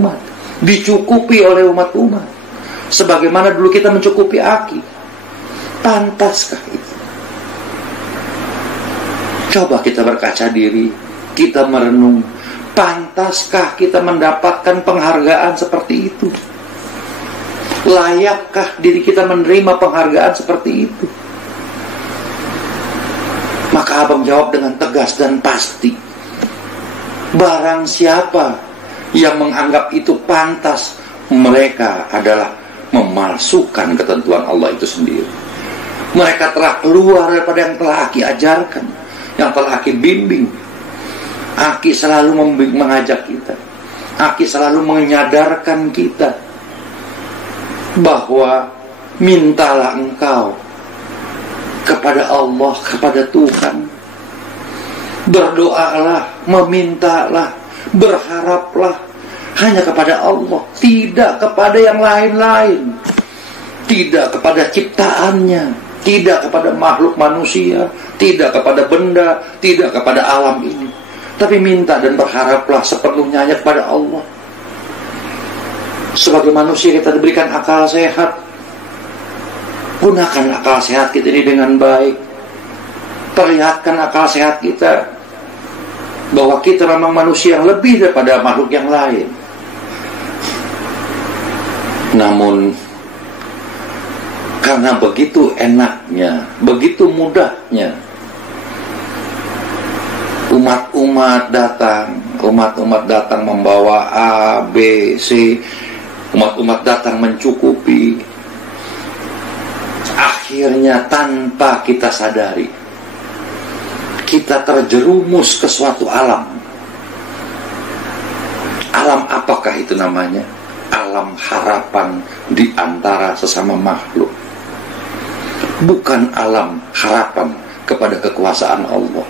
umat-umat, dicukupi oleh umat-umat, sebagaimana dulu kita mencukupi Aki. Pantaskah itu? Coba kita berkaca diri, kita merenung, pantaskah kita mendapatkan penghargaan seperti itu? Layakkah diri kita menerima penghargaan seperti itu? Maka abang jawab dengan tegas dan pasti, barang siapa yang menganggap itu pantas, mereka adalah memalsukan ketentuan Allah itu sendiri. Mereka telah keluar daripada yang telah Aki ajarkan, yang telah Aki bimbing. Aki selalu mengajak kita, Aki selalu menyadarkan kita bahwa mintalah engkau kepada Allah, kepada Tuhan. Berdoalah, memintalah, berharaplah hanya kepada Allah, tidak kepada yang lain-lain, tidak kepada ciptaannya, tidak kepada makhluk manusia, tidak kepada benda, tidak kepada alam ini. Tapi minta dan berharaplah sepenuhnya hanya kepada Allah. Sebagai manusia kita diberikan akal sehat, gunakan akal sehat kita ini dengan baik. Perlihatkan akal sehat kita bahwa kita memang manusia yang lebih daripada makhluk yang lain. Namun karena begitu enaknya, begitu mudahnya umat-umat datang membawa A, B, C, umat-umat datang mencukupi, akhirnya tanpa kita sadari kita terjerumus ke suatu alam. Alam apakah itu namanya? Alam harapan di antara sesama makhluk, bukan alam harapan kepada kekuasaan Allah,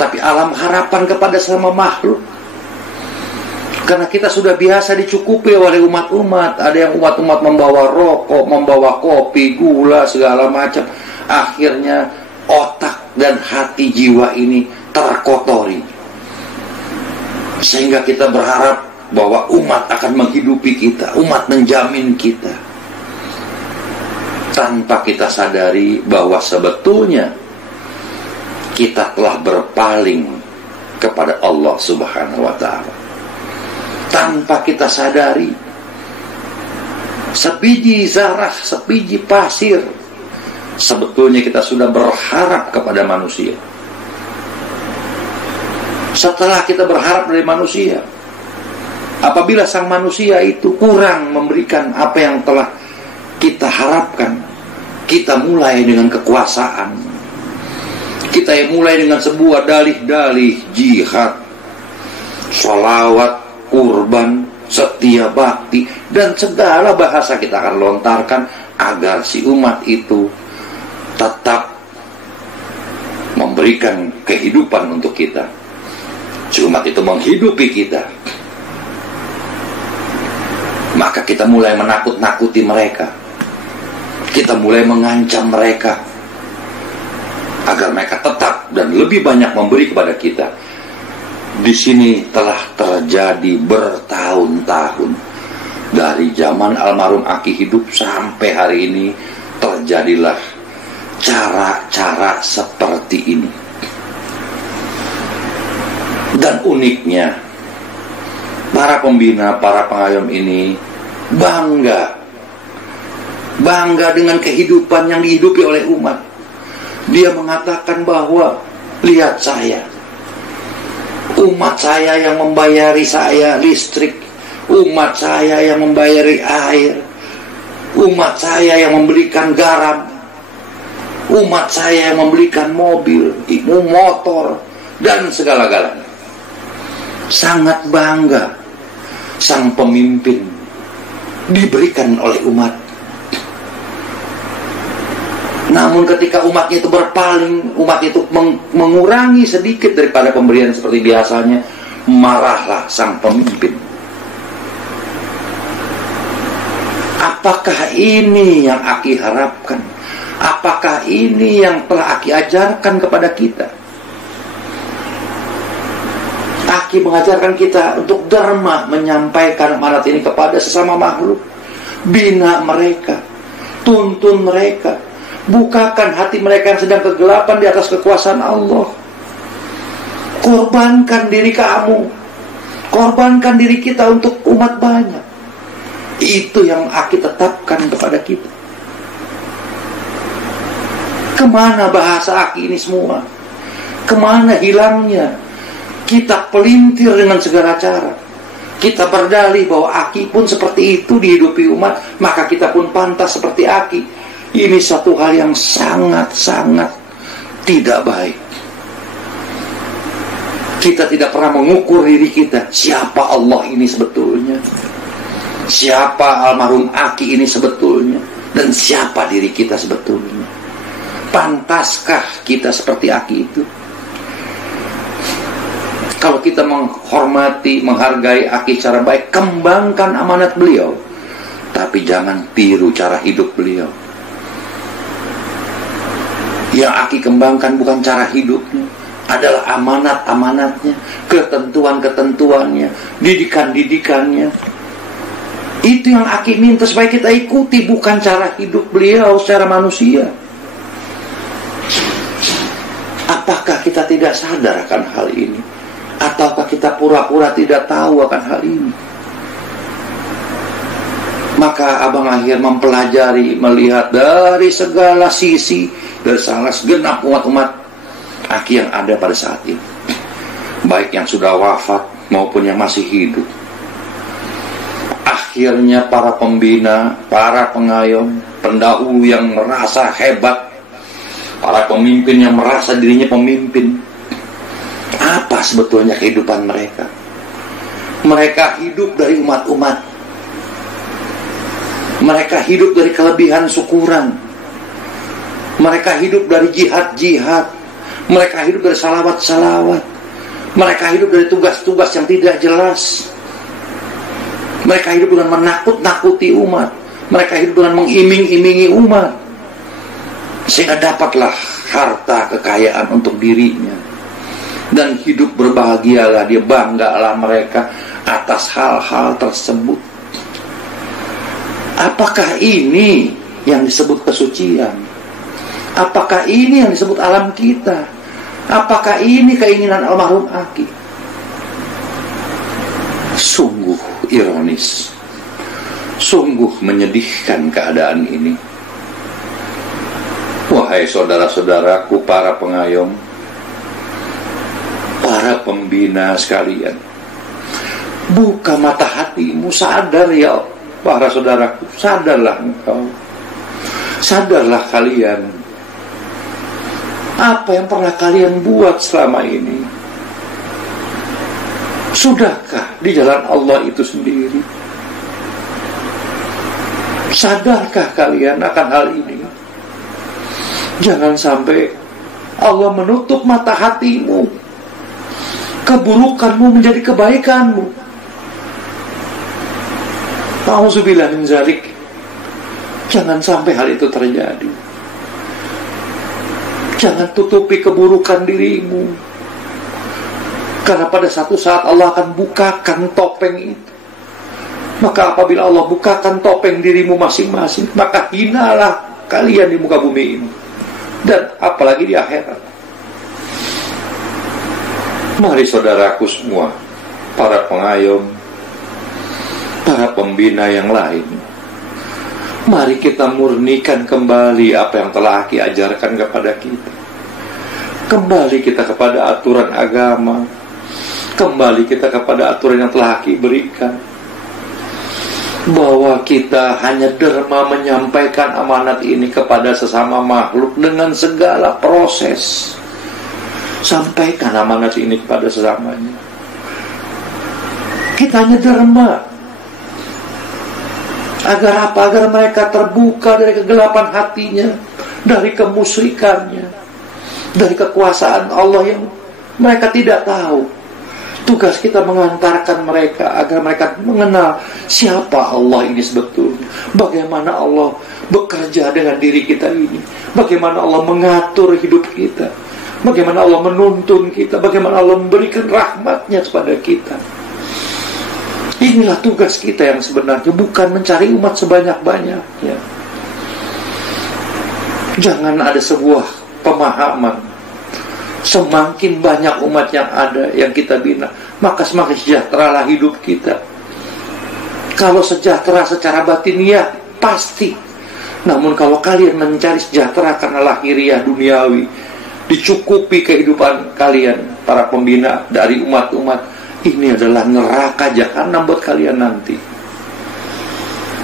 tapi alam harapan kepada sesama makhluk. Karena kita sudah biasa dicukupi oleh umat-umat. Ada yang umat-umat membawa rokok, membawa kopi, gula, segala macam. Akhirnya otak dan hati jiwa ini terkotori, sehingga kita berharap bahwa umat akan menghidupi kita, umat menjamin kita, tanpa kita sadari bahwa sebetulnya kita telah berpaling kepada Allah Subhanahu wa ta'ala. Tanpa kita sadari, sebiji zarah, sebiji pasir, sebetulnya kita sudah berharap kepada manusia. Setelah kita berharap dari manusia, apabila sang manusia itu kurang memberikan apa yang telah kita harapkan, kita mulai dengan kekuasaan, kita mulai dengan sebuah dalih-dalih jihad, sholawat, kurban, setia bakti, dan segala bahasa kita akan lontarkan agar si umat itu tetap memberikan kehidupan untuk kita. Si umat itu menghidupi kita. Maka kita mulai menakut-nakuti mereka, kita mulai mengancam mereka agar mereka tetap dan lebih banyak memberi kepada kita. Di sini telah terjadi bertahun-tahun, dari zaman almarhum Aki hidup sampai hari ini, terjadilah cara-cara seperti ini. Dan uniknya, para pembina, para pengayom ini bangga dengan kehidupan yang dihidupi oleh umat. Dia mengatakan bahwa, lihat saya, umat saya yang membayari saya listrik, umat saya yang membayari air, umat saya yang membelikan garam, umat saya yang membelikan mobil, motor, dan segala-galanya. Sangat bangga sang pemimpin diberikan oleh umat. Namun ketika umatnya itu berpaling, umat itu mengurangi sedikit daripada pemberian seperti biasanya, marahlah sang pemimpin. Apakah ini yang Aki harapkan? Apakah ini yang telah Aki ajarkan kepada kita? Aki mengajarkan kita untuk dharma, menyampaikan amanat ini kepada sesama makhluk. Bina mereka, tuntun mereka, bukakan hati mereka yang sedang kegelapan di atas kekuasaan Allah. Korbankan diri kamu, korbankan diri kita untuk umat banyak. Itu yang Aki tetapkan kepada kita. Kemana bahasa Aki ini semua? Kemana hilangnya? Kita pelintir dengan segala cara. Kita berdalih bahwa Aki pun seperti itu dihidupi umat, maka kita pun pantas seperti Aki. Ini satu hal yang sangat-sangat tidak baik. Kita tidak pernah mengukur diri kita. Siapa Allah ini sebetulnya? Siapa almarhum Aki ini sebetulnya? Dan siapa diri kita sebetulnya? Pantaskah kita seperti Aki itu? Kalau kita menghormati, menghargai Aki secara baik, kembangkan amanat beliau. Tapi jangan tiru cara hidup beliau. Yang Aki kembangkan bukan cara hidupnya, adalah amanat-amanatnya, ketentuan-ketentuannya, didikan-didikannya. Itu yang Aki minta supaya kita ikuti, bukan cara hidup beliau secara manusia. Apakah kita tidak sadar akan hal ini? Ataukah kita pura-pura tidak tahu akan hal ini? Maka Abang Akhir mempelajari, melihat dari segala sisi, dari salah segenap umat-umat Aki yang ada pada saat ini, baik yang sudah wafat maupun yang masih hidup. Akhirnya para pembina, para pengayom, pendahulu yang merasa hebat, para pemimpin yang merasa dirinya pemimpin. Apa sebetulnya kehidupan mereka? Mereka hidup dari umat-umat. Mereka hidup dari kelebihan syukuran. Mereka hidup dari jihad-jihad. Mereka hidup dari salawat-salawat. Mereka hidup dari tugas-tugas yang tidak jelas. Mereka hidup dengan menakut-nakuti umat. Mereka hidup dengan mengiming-imingi umat, sehingga dapatlah harta kekayaan untuk dirinya. Dan hidup berbahagialah, dia banggalah mereka atas hal-hal tersebut. Apakah ini yang disebut kesucian? Apakah ini yang disebut alam kita? Apakah ini keinginan almarhum Aki? Sungguh ironis, sungguh menyedihkan keadaan ini. Wahai saudara-saudaraku, para pengayom, para pembina sekalian, buka mata hatimu, sadar ya para saudaraku, sadarlah engkau, sadarlah kalian. Apa yang pernah kalian buat selama ini? Sudahkah di jalan Allah itu sendiri? Sadarkah kalian akan hal ini? Jangan sampai Allah menutup mata hatimu, keburukanmu menjadi kebaikanmu. Nauzubillah min dzalik. Jangan sampai hal itu terjadi. Jangan tutupi keburukan dirimu, karena pada satu saat Allah akan bukakan topeng itu. Maka apabila Allah bukakan topeng dirimu masing-masing, maka hinalah kalian di muka bumi ini, dan apalagi di akhirat. Mari saudaraku semua, para pengayom, para pembina yang lain, mari kita murnikan kembali apa yang telah Aki ajarkan kepada kita. Kembali kita kepada aturan agama, kembali kita kepada aturan yang telah Aki berikan, bahwa kita hanya derma menyampaikan amanat ini kepada sesama makhluk dengan segala proses. Sampaikan amanat ini kepada sesamanya. Kita hanya derma. Agar apa? Agar mereka terbuka dari kegelapan hatinya, dari kemusyrikannya, dari kekuasaan Allah yang mereka tidak tahu. Tugas kita mengantarkan mereka agar mereka mengenal siapa Allah ini sebetulnya, bagaimana Allah bekerja dengan diri kita ini, bagaimana Allah mengatur hidup kita, Bagaimana Allah menuntun kita, bagaimana Allah memberikan rahmatnya kepada kita. Inilah tugas kita yang sebenarnya, bukan mencari umat sebanyak-banyaknya. Jangan ada sebuah pemahaman, semakin banyak umat yang ada, yang kita bina, maka semakin sejahteralah hidup kita. Kalau sejahtera secara batin, ya pasti. Namun kalau kalian mencari sejahtera karena lahiriah duniawi, dicukupi kehidupan kalian, para pembina dari umat-umat, ini adalah neraka jahanam buat kalian nanti.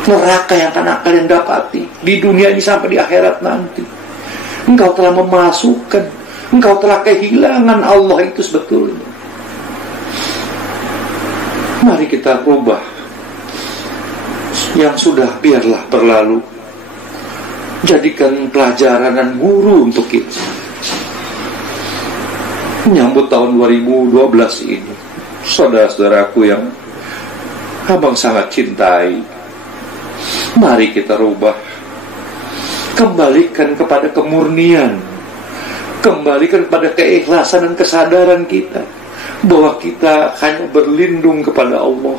Neraka yang akan kalian dapati di dunia ini sampai di akhirat nanti. Engkau telah memasukkan, engkau telah kehilangan Allah itu sebetulnya. Mari kita ubah. Yang sudah biarlah berlalu, jadikan pelajaran dan guru untuk kita. Menyambut tahun 2012 ini, saudara-saudaraku yang abang sangat cintai, mari kita rubah. Kembalikan kepada kemurnian, kembalikan kepada keikhlasan dan kesadaran kita bahwa kita hanya berlindung kepada Allah,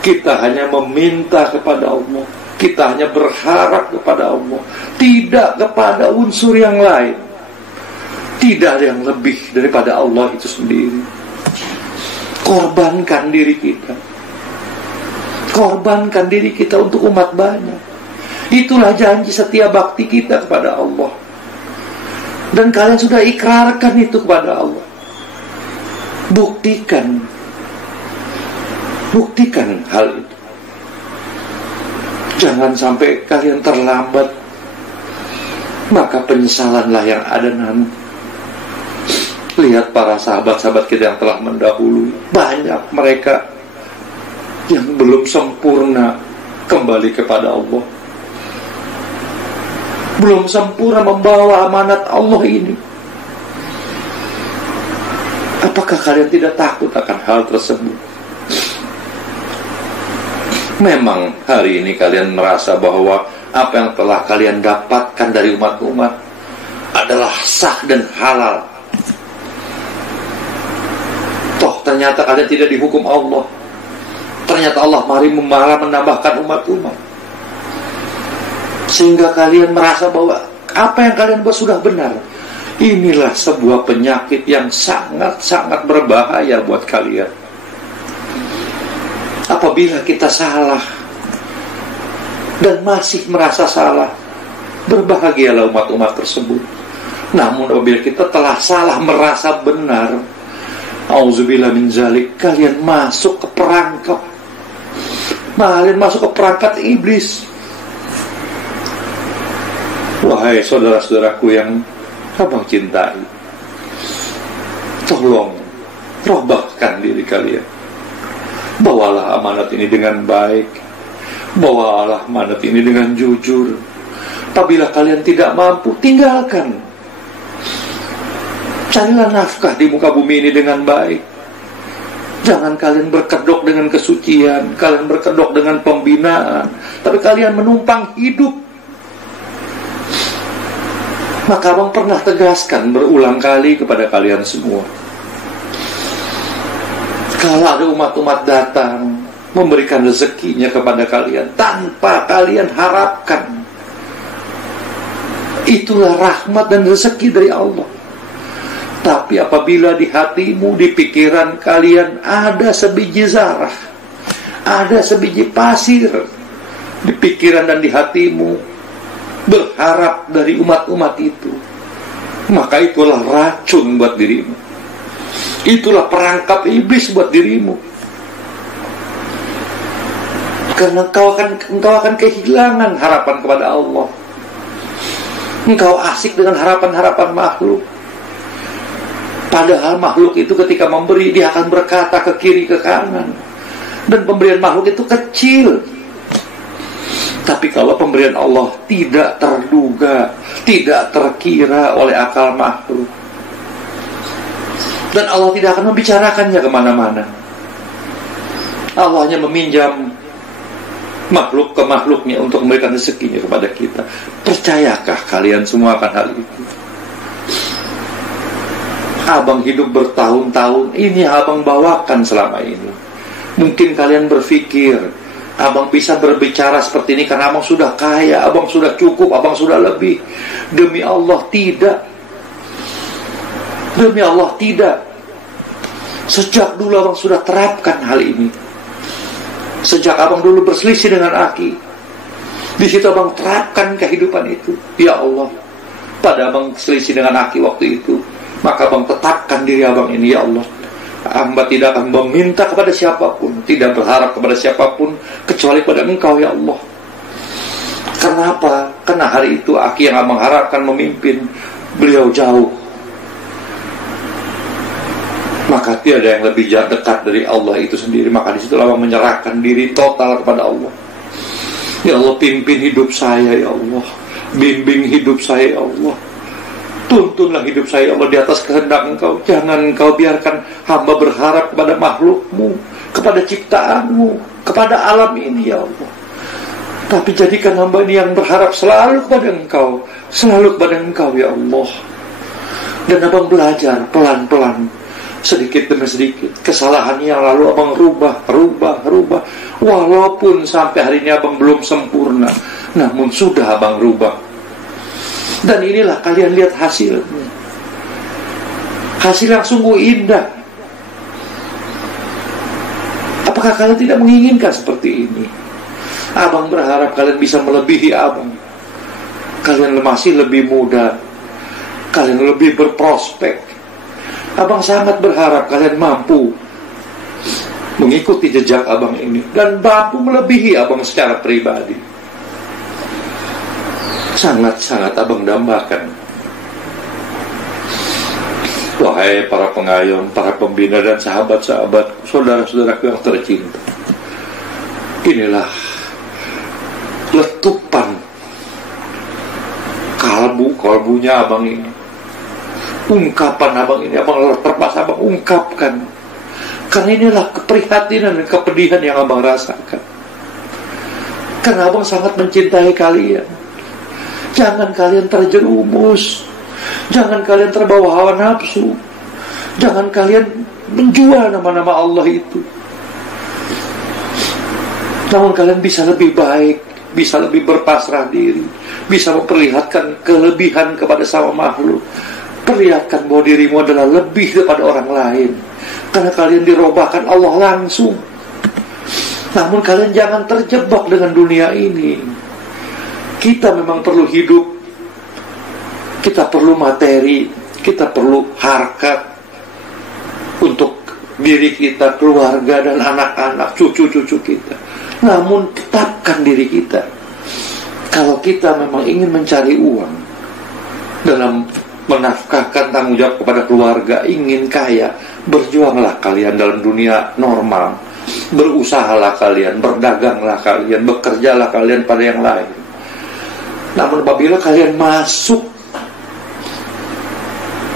kita hanya meminta kepada Allah, kita hanya berharap kepada Allah, tidak kepada unsur yang lain. Tidak ada yang lebih daripada Allah itu sendiri. Korbankan diri kita, korbankan diri kita untuk umat banyak. Itulah janji setia bakti kita kepada Allah. Dan kalian sudah ikrarkan itu kepada Allah. Buktikan hal itu. Jangan sampai kalian terlambat, maka penyesalanlah yang ada nanti. Lihat para sahabat-sahabat kita yang telah mendahului, banyak mereka yang belum sempurna kembali kepada Allah, belum sempurna membawa amanat Allah ini. Apakah kalian tidak takut akan hal tersebut? Memang hari ini kalian merasa bahwa apa yang telah kalian dapatkan dari umat-umat adalah sah dan halal. Toh ternyata kalian tidak dihukum Allah. Ternyata Allah malah menambahkan umat-umat, sehingga kalian merasa bahwa apa yang kalian buat sudah benar. Inilah sebuah penyakit yang sangat-sangat berbahaya buat kalian. Apabila kita salah dan masih merasa salah, berbahagialah umat-umat tersebut. Namun apabila kita telah salah merasa benar, auzubillah min zalik, kalian masuk ke perangkap, kalian masuk ke perangkat iblis. Wahai saudara-saudaraku yang abang cintai, tolong robahkan diri kalian. Bawalah amanat ini dengan baik, bawalah amanat ini dengan jujur. Apabila kalian tidak mampu, tinggalkan. Carilah nafkah di muka bumi ini dengan baik. Jangan kalian berkedok dengan kesucian, kalian berkedok dengan pembinaan, tapi kalian menumpang hidup. Maka abang pernah tegaskan berulang kali kepada kalian semua, kalau ada umat-umat datang memberikan rezekinya kepada kalian tanpa kalian harapkan, itulah rahmat dan rezeki dari Allah. Tapi apabila di hatimu, di pikiran kalian ada sebiji zarah, ada sebiji pasir di pikiran dan di hatimu, berharap dari umat-umat itu, maka itulah racun buat dirimu. Itulah perangkap iblis buat dirimu. Karena engkau akan kehilangan harapan kepada Allah. Engkau asik dengan harapan-harapan makhluk. Padahal makhluk itu ketika memberi, dia akan berkata ke kiri ke kanan, dan pemberian makhluk itu kecil. Tapi kalau pemberian Allah tidak terduga, tidak terkira oleh akal makhluk, dan Allah tidak akan membicarakannya kemana-mana. Allah hanya meminjam makhluk ke makhluknya untuk memberikan rezekinya kepada kita. Percayakah kalian semua akan hal itu? Abang hidup bertahun-tahun, ini abang bawakan selama ini. Mungkin kalian berpikir abang bisa berbicara seperti ini karena abang sudah kaya, abang sudah cukup, abang sudah lebih. Demi Allah tidak. Demi Allah tidak. Sejak dulu abang sudah terapkan hal ini. Sejak abang dulu berselisih dengan Aki, di situ abang terapkan kehidupan itu. Ya Allah, pada abang selisih dengan Aki waktu itu, maka abang tetapkan diri abang ini. Ya Allah, hamba tidak akan meminta kepada siapapun, tidak berharap kepada siapapun kecuali pada Engkau ya Allah. Kenapa? Karena hari itu Aki yang abang harapkan memimpin, beliau jauh. Maka tiada yang lebih dekat dari Allah itu sendiri. Maka disitulah abang menyerahkan diri total kepada Allah. Ya Allah, pimpin hidup saya ya Allah, bimbing hidup saya ya Allah, tuntunlah hidup saya ya Allah di atas kehendak Engkau. Jangan Engkau biarkan hamba berharap kepada makhluk-Mu, kepada ciptaan-Mu, kepada alam ini ya Allah. Tapi jadikan hamba ini yang berharap selalu kepada Engkau, selalu kepada Engkau ya Allah. Dan abang belajar pelan-pelan, sedikit demi sedikit. Kesalahan yang lalu abang rubah. Walaupun sampai hari ini abang belum sempurna, namun sudah abang rubah. Dan inilah kalian lihat hasilnya. Hasil yang sungguh indah. Apakah kalian tidak menginginkan seperti ini? Abang berharap kalian bisa melebihi abang. Kalian masih lebih muda, kalian lebih berprospek. Abang sangat berharap kalian mampu mengikuti jejak abang ini dan mampu melebihi abang secara pribadi. Sangat-sangat abang dambakan. Wahai para pengayom, para pembina dan sahabat-sahabat, saudara-saudaraku yang tercinta, inilah letupan kalbunya abang ini. Ungkapan abang ini, abang terpaksa abang ungkapkan. Karena inilah keprihatinan dan kepedihan yang abang rasakan. Karena abang sangat mencintai kalian. Jangan kalian terjerumus, jangan kalian terbawa hawa nafsu, jangan kalian menjual nama-nama Allah itu. Namun kalian bisa lebih baik, bisa lebih berpasrah diri, bisa memperlihatkan kelebihan kepada sama makhluk. Perlihatkan bahwa dirimu adalah lebih daripada orang lain, karena kalian dirobahkan Allah langsung. Namun kalian jangan terjebak dengan dunia ini. Kita memang perlu hidup, kita perlu materi, kita perlu harkat untuk diri kita, keluarga dan anak-anak, cucu-cucu kita. Namun tetapkan diri kita. Kalau kita memang ingin mencari uang dalam menafkahkan tanggung jawab kepada keluarga, ingin kaya, berjuanglah kalian dalam dunia normal. Berusahalah kalian, berdaganglah kalian, bekerjalah kalian pada yang lain. Namun apabila kalian masuk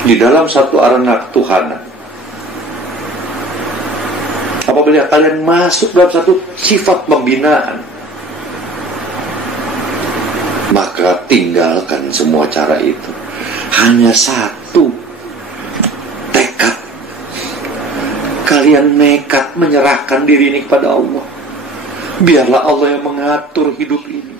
di dalam satu arena ketuhanan, apabila kalian masuk dalam satu sifat pembinaan, maka tinggalkan semua cara itu. Hanya satu tekad. Kalian nekat menyerahkan diri ini kepada Allah. Biarlah Allah yang mengatur hidup ini.